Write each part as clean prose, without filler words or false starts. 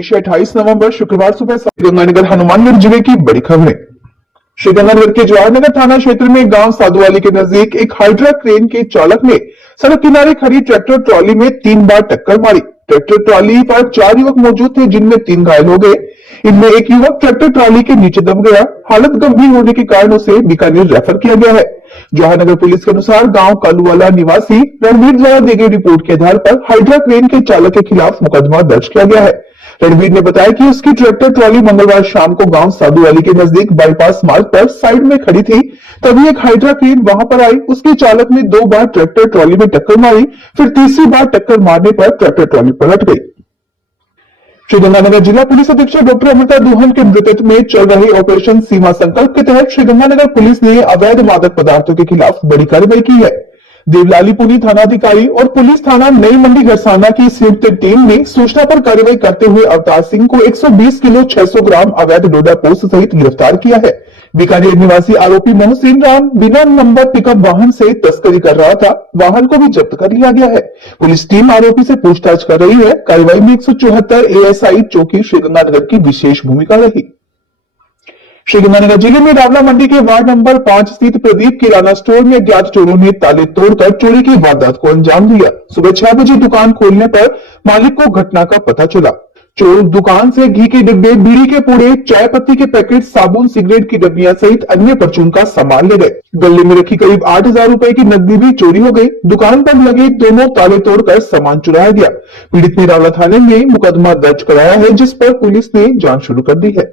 पेश है 28 नवंबर शुक्रवार सुबह श्रीगंगानगर हनुमानगढ़ जिले की बड़ी खबरें। श्रीगंगानगर के जवाहर नगर थाना क्षेत्र में गांव साधुवाली के नजदीक एक हाइड्रा क्रेन के चालक ने सड़क किनारे खड़ी ट्रैक्टर ट्रॉली में 3 बार टक्कर मारी। ट्रैक्टर ट्रॉली पर 4 युवक मौजूद थे, जिनमें 3 घायल हो गए। इनमें एक युवक ट्रैक्टर ट्रॉली के नीचे दब गया। हालत गंभीर होने के कारण उसे बीकानेर रेफर किया गया है। जवाहरनगर पुलिस के अनुसार गांव कालूवाला निवासी रणवीर द्वारा दी गई रिपोर्ट के आधार पर हाइड्रा क्रेन के चालक के खिलाफ मुकदमा दर्ज किया गया है। रणवीर ने बताया कि उसकी ट्रैक्टर ट्रॉली मंगलवार शाम को गांव साधुवाली के नजदीक बाईपास मार्ग पर साइड में खड़ी थी, तभी एक हाइड्रा क्रेन वहां पर आई। उसके चालक ने 2 बार ट्रैक्टर ट्रॉली में टक्कर मारी, फिर तीसरी बार टक्कर मारने पर ट्रैक्टर ट्रॉली पलट गई। श्रीगंगानगर जिला पुलिस अधीक्षक डॉक्टर अमृता दुहन के नेतृत्व में चल रहे ऑपरेशन सीमा संकल्प के तहत श्रीगंगानगर पुलिस ने अवैध मादक पदार्थों के खिलाफ बड़ी कार्रवाई की है। देवलाली पुनी थानाधिकारी और पुलिस थाना नई मंडी घरसाना की संयुक्त टीम ने सूचना पर कार्रवाई करते हुए अवतार सिंह को 120 किलो 600 ग्राम अवैध डोडा पोस्त सहित गिरफ्तार किया है। बीकानेर निवासी आरोपी मोहसिन राम बिना नंबर पिकअप वाहन से तस्करी कर रहा था। वाहन को भी जब्त कर लिया गया है। पुलिस टीम आरोपी से पूछताछ कर रही है। कार्रवाई में 174 एएसआई चौकी श्रीगंगानगर की विशेष भूमिका रही। श्रीगंगानगर जिले में रावला मंडी के वार्ड नंबर 5 स्थित प्रदीप किराना स्टोर में अज्ञात चोरों ने ताले तोड़कर चोरी की वारदात को अंजाम दिया। सुबह 6 बजे दुकान खोलने पर मालिक को घटना का पता चला। चोर दुकान से घी के डिब्बे, बीड़ी के पुड़े, चाय पत्ती के पैकेट, साबुन, सिगरेट की डब्बियां सहित अन्य परचून का सामान ले गए। गले में रखी करीब 8,000 रुपए की नकदी भी चोरी हो गई। दुकान पर लगे दोनों ताले तोड़कर सामान चुराया गया। पीड़ित ने रावला थाने में मुकदमा दर्ज कराया है, जिस पर पुलिस ने जांच शुरू कर दी है।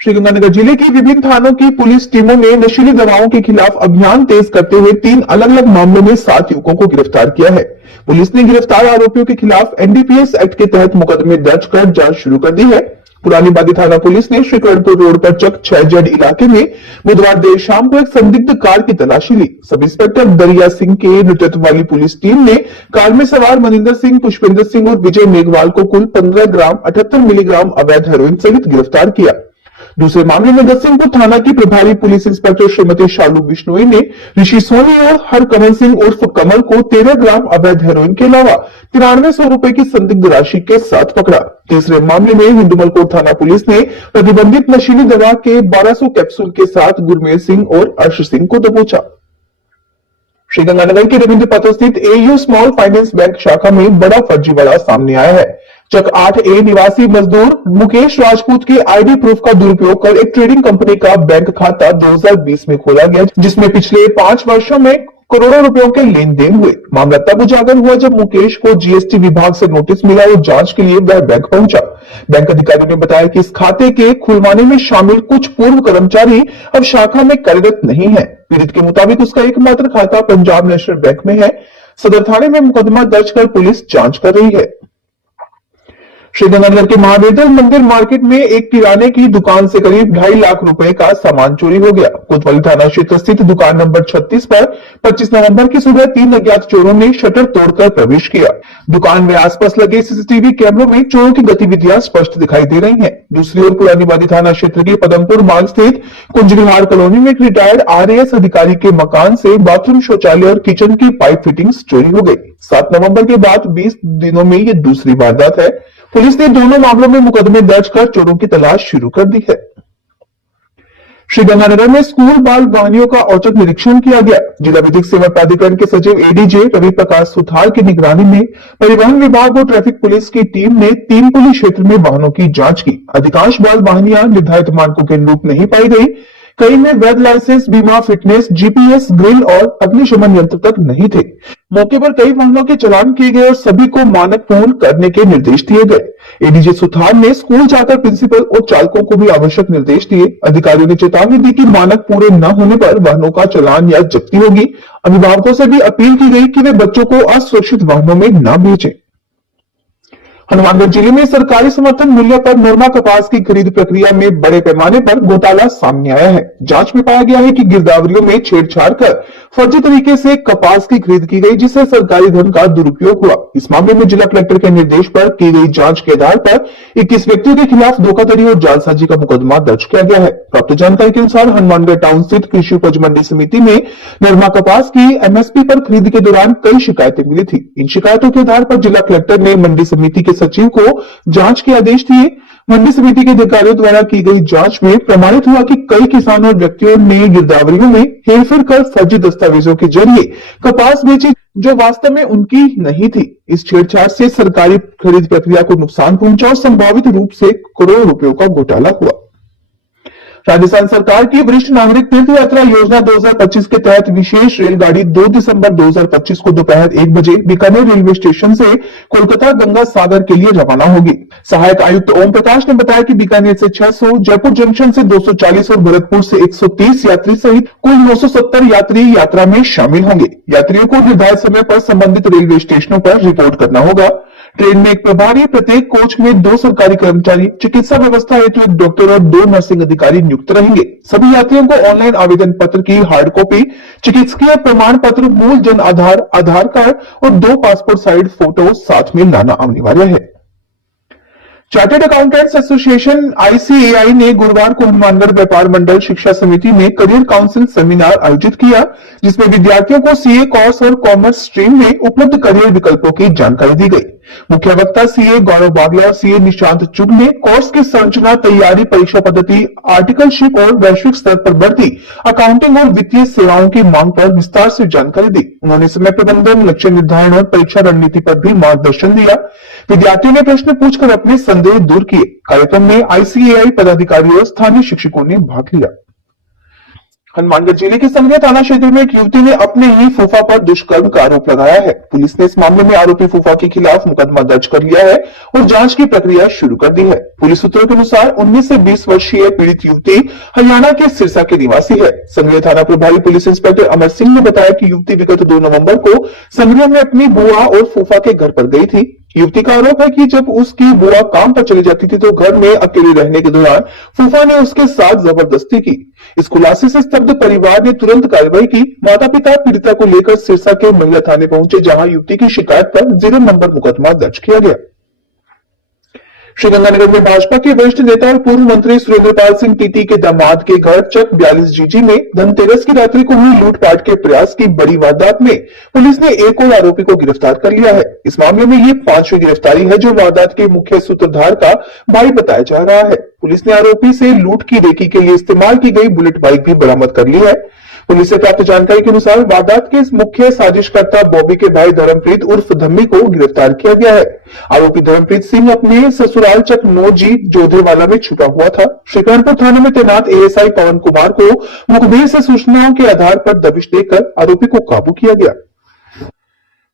श्रीगंगानगर जिले की विभिन्न थानों की पुलिस टीमों ने नशीली दवाओं के खिलाफ अभियान तेज करते हुए 3 अलग अलग मामलों में 7 युवकों को गिरफ्तार किया है। पुलिस ने गिरफ्तार आरोपियों के खिलाफ एनडीपीएस एक्ट के तहत मुकदमे दर्ज कर जांच शुरू कर दी है। पुरानी बादी थाना पुलिस ने श्रीकरणपुर रोड पर चक 6 इलाके में बुधवार देर शाम को एक संदिग्ध कार की तलाशी ली। सब इंस्पेक्टर दरिया सिंह के नेतृत्व वाली पुलिस टीम ने कार में सवार मनिंदर सिंह, पुष्पेंद्र सिंह और विजय मेघवाल को कुल 15 ग्राम 78 मिलीग्राम अवैध हेरोइन सहित गिरफ्तार किया। दूसरे मामले में दसिंहपुर थाना की प्रभारी पुलिस इंस्पेक्टर श्रीमती शालू बिश्नोई ने ऋषि सोनी और हरकमल सिंह उर्फ कमल को 13 ग्राम अवैध हेरोइन के अलावा 9300 रुपए की संदिग्ध राशि के साथ पकड़ा। तीसरे मामले में हिंदुमलकोट थाना पुलिस ने प्रतिबंधित नशीली दवा के 1200 कैप्सूल के साथ गुरमेल सिंह और अर्श सिंह को दबोचा। श्रीगंगानगर के रविंद्र पथ स्थित एयू स्मॉल फाइनेंस बैंक शाखा में बड़ा फर्जीवाड़ा सामने आया है। चक 8A निवासी मजदूर मुकेश राजपूत के आईडी प्रूफ का दुरुपयोग कर एक ट्रेडिंग कंपनी का बैंक खाता 2020 में खोला गया, जिसमें पिछले 5 वर्षों में करोड़ों रुपयों के लेन देन हुए। मामला तब उजागर हुआ जब मुकेश को जीएसटी विभाग से नोटिस मिला और जांच के लिए वह बैंक पहुंचा। बैंक अधिकारियों ने बताया कि इस खाते के खुलवाने में शामिल कुछ पूर्व कर्मचारी अब शाखा में कार्यरत नहीं है। पीड़ित के मुताबिक उसका एकमात्र खाता पंजाब नेशनल बैंक में है। सदर थाने में मुकदमा दर्ज कर पुलिस जांच कर रही है। श्रीगंगानगर के महावीरदल मंदिर मार्केट में एक किराने की दुकान से करीब 2.5 लाख रुपए का सामान चोरी हो गया। कोतवाली थाना क्षेत्र स्थित दुकान नंबर 36 पर 25 नवंबर की सुबह 3 अज्ञात चोरों ने शटर तोड़कर प्रवेश किया। दुकान में आसपास लगे सीसीटीवी कैमरों में चोरों की गतिविधियां स्पष्ट दिखाई दे रही हैं। दूसरी ओर पुरानी बादी थाना क्षेत्र के पदमपुर मार्ग स्थित कुंजविहार कॉलोनी में एक रिटायर्ड आरएएस अधिकारी के मकान से बाथरूम, शौचालय और किचन की पाइप फिटिंग्स चोरी हो गई। 7 नवंबर के बाद 20 दिनों में ये दूसरी वारदात है। पुलिस ने दोनों मामलों में मुकदमे दर्ज कर चोरों की तलाश शुरू कर दी है। श्रीगंगानगर में स्कूल बाल वाहनों का औचक निरीक्षण किया गया। जिला विधिक सेवा प्राधिकरण के सचिव एडीजे रवि प्रकाश सुथार की निगरानी में परिवहन विभाग और ट्रैफिक पुलिस की टीम ने 3 पुलिस क्षेत्र में वाहनों की जांच की। अधिकांश बाल वाहनियां निर्धारित मानकों के अनुरूप नहीं पाई गई। कई में वैध लाइसेंस, बीमा, फिटनेस, जीपीएस, ग्रिल और अग्निशमन यंत्र तक नहीं थे। मौके पर कई वाहनों के चालान किए गए और सभी को मानक पूर्ण करने के निर्देश दिए गए। एडीजे सुथार ने स्कूल जाकर प्रिंसिपल और चालकों को भी आवश्यक निर्देश दिए। अधिकारियों ने चेतावनी दी कि मानक पूरे न होने पर वाहनों का चालान या जब्ती होगी। अभिभावकों से भी अपील की गई कि वे बच्चों को असुरक्षित वाहनों में न भेजें। हनुमानगढ़ जिले में सरकारी समर्थन मूल्य पर नरमा कपास की खरीद प्रक्रिया में बड़े पैमाने पर घोटाला सामने आया है। जांच में पाया गया है कि गिरदावरियों में छेड़छाड़ कर फर्जी तरीके से कपास की खरीद की गई, जिससे सरकारी धन का दुरुपयोग हुआ। इस मामले में जिला कलेक्टर के निर्देश पर की गई जांच के आधार पर 21 व्यक्तियों के खिलाफ धोखाधड़ी और जालसाजी का मुकदमा दर्ज किया गया है। प्राप्त जानकारी के अनुसार हनुमानगढ़ टाउन स्थित कृषि उपज मंडी समिति में नरमा कपास की एमएसपी पर खरीद के दौरान कई शिकायतें मिली थी। इन शिकायतों के आधार पर जिला कलेक्टर ने मंडी समिति के सचिव को जांच के आदेश दिए। मंडी समिति के अधिकारियों द्वारा की गई जांच में प्रमाणित हुआ कि कई किसानों और व्यक्तियों ने गिरदावरियों में हेरफेर कर फर्जी दस्तावेजों के जरिए कपास बेची, जो वास्तव में उनकी नहीं थी। इस छेड़छाड़ से सरकारी खरीद प्रक्रिया को नुकसान पहुंचा और संभावित रूप से करोड़ों रुपयों का घोटाला हुआ। राजस्थान सरकार की वरिष्ठ नागरिक तीर्थ यात्रा योजना 2025 के तहत विशेष रेलगाड़ी 2 दिसंबर 2025 को दोपहर 1 बजे बीकानेर रेलवे स्टेशन से कोलकाता गंगा सागर के लिए रवाना होगी। सहायक आयुक्त ओम प्रकाश ने बताया कि बीकानेर से 600, जयपुर जंक्शन से 240 और भरतपुर से 130 यात्री सहित कुल 970 यात्री यात्रा में शामिल होंगे। यात्रियों को निर्धारित समय पर संबंधित रेलवे स्टेशनों पर रिपोर्ट करना होगा। ट्रेन में एक प्रभारी, प्रत्येक कोच में 2 सरकारी कर्मचारी, चिकित्सा व्यवस्था हेतु 1 डॉक्टर और 2 नर्सिंग अधिकारी नियुक्त रहेंगे। सभी यात्रियों को ऑनलाइन आवेदन पत्र की हार्ड कॉपी, चिकित्सकीय प्रमाण पत्र, मूल जन आधार कार्ड और 2 पासपोर्ट साइज फोटो साथ में लाना अनिवार्य है। चार्टर्ड अकाउंटेंट्स एसोसिएशन आईसीएआई ने गुरुवार को हनुमानगढ़ व्यापार मंडल शिक्षा समिति में करियर काउंसिल सेमिनार आयोजित किया, जिसमें विद्यार्थियों को सीए कोर्स और कॉमर्स स्ट्रीम में उपलब्ध करियर विकल्पों की जानकारी दी गई। मुख्य वक्ता सीए गौरव बागला और सीए निशांत चुग ने कोर्स की संरचना, तैयारी, परीक्षा पद्धति, आर्टिकलशिप और वैश्विक स्तर पर बढ़ती अकाउंटिंग और वित्तीय सेवाओं की मांग पर विस्तार से जानकारी दी। उन्होंने समय प्रबंधन, लक्ष्य निर्धारण और परीक्षा रणनीति पर भी मार्गदर्शन दिया। विद्यार्थियों ने प्रश्न पूछकर अपने संदेह दूर किए। कार्यक्रम में आईसीएआई पदाधिकारियों और स्थानीय शिक्षकों ने भाग लिया। हनुमानगढ़ जिले के संगरिया थाना क्षेत्र में एक युवती ने अपने ही फूफा पर दुष्कर्म का आरोप लगाया है। पुलिस ने इस मामले में आरोपी फूफा के खिलाफ मुकदमा दर्ज कर लिया है और जांच की प्रक्रिया शुरू कर दी है। पुलिस सूत्रों के अनुसार 19 से 20 वर्षीय पीड़ित युवती हरियाणा के सिरसा की निवासी है। संगरिया थाना प्रभारी पुलिस इंस्पेक्टर अमर सिंह ने बताया कि युवती विगत 2 नवंबर को संगरिया में अपनी बुआ और फूफा के घर पर गई थी। युवती का आरोप है कि जब उसकी बुआ काम पर चली जाती थी तो घर में अकेले रहने के दौरान फूफा ने उसके साथ जबरदस्ती की। इस खुलासे से स्तब्ध परिवार ने तुरंत कार्रवाई की। माता पिता पीड़िता को लेकर सिरसा के महिला थाने पहुंचे, जहां युवती की शिकायत पर 0 नंबर मुकदमा दर्ज किया गया। श्रीगंगानगर में भाजपा के वरिष्ठ नेता और पूर्व मंत्री सुरेंद्रपाल सिंह टीटी के दामाद के घर चक 42 जीजी में धनतेरस की रात्रि को हुई लूटपाट के प्रयास की बड़ी वारदात में पुलिस ने एक और आरोपी को गिरफ्तार कर लिया है। इस मामले में ये 5वीं गिरफ्तारी है, जो वारदात के मुख्य सूत्रधार का भाई बताया जा रहा है। पुलिस ने आरोपी से लूट की रेकी के लिए इस्तेमाल की गई बुलेट बाइक भी बरामद कर ली है। पुलिस से प्राप्त जानकारी के अनुसार वारदात के मुख्य साजिशकर्ता बॉबी के भाई धर्मप्रीत उर्फ धम्मी को गिरफ्तार किया गया है। आरोपी धर्मप्रीत सिंह अपने ससुराल चक 9G जोधेवाला में छुपा हुआ था। श्रीकानपुर थाने में तैनात एएसआई पवन कुमार को मुखबिर से सूचनाओं के आधार पर दबिश देकर आरोपी को काबू किया गया।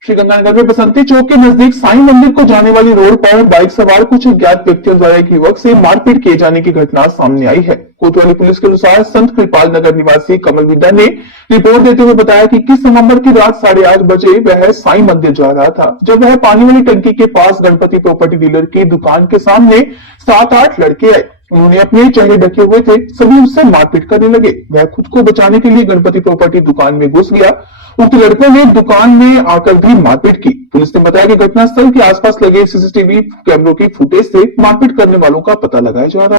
श्रीगंगानगर में बसंती चौक के नजदीक साईं मंदिर को जाने वाली रोड पर बाइक सवार कुछ अज्ञात व्यक्तियों द्वारा एक युवक से मारपीट किए जाने की घटना सामने आई है। कोतवाली पुलिस के अनुसार संत कृपाल नगर निवासी कमल विदा ने रिपोर्ट देते हुए बताया कि 21 नवंबर की रात 8:30 बजे वह साईं मंदिर जा रहा था, जब वह पानी वाली टंकी के पास गणपति प्रॉपर्टी डीलर की दुकान के सामने 7-8 लड़के आए। उन्होंने अपने चेहरे ढके हुए थे, सभी उससे मारपीट करने लगे। वह खुद को बचाने के लिए गणपति प्रॉपर्टी दुकान में घुस गया। उक्त लड़कों ने दुकान में आकर भी मारपीट की। पुलिस ने बताया कि घटनास्थल के आसपास लगे सीसीटीवी कैमरों की फुटेज से मारपीट करने वालों का पता लगाया जा रहा है।